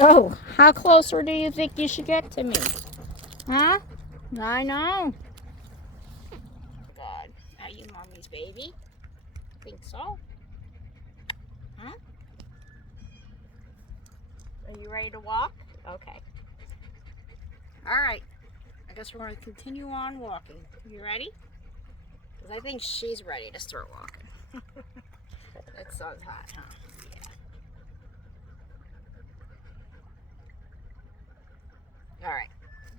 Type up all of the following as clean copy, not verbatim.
Oh, how closer do you think you should get to me? Huh? I know. God, are you mommy's baby? Think so? Huh? Are you ready to walk? Okay. All right. I guess we're going to continue on walking. You ready? Because I think she's ready to start walking. That sun's hot, huh? Yeah. All right.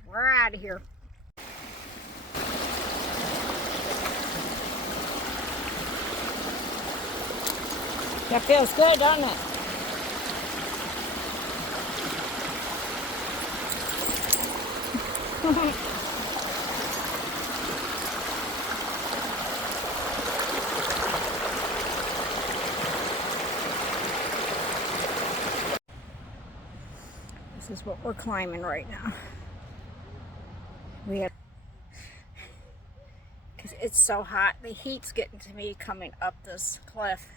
We're out of here. That feels good, doesn't it? This is what we're climbing right now. We have, because it's so hot, the heat's getting to me coming up this cliff.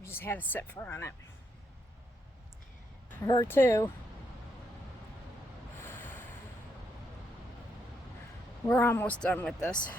We just had to sit for on it. Her too. We're almost done with this.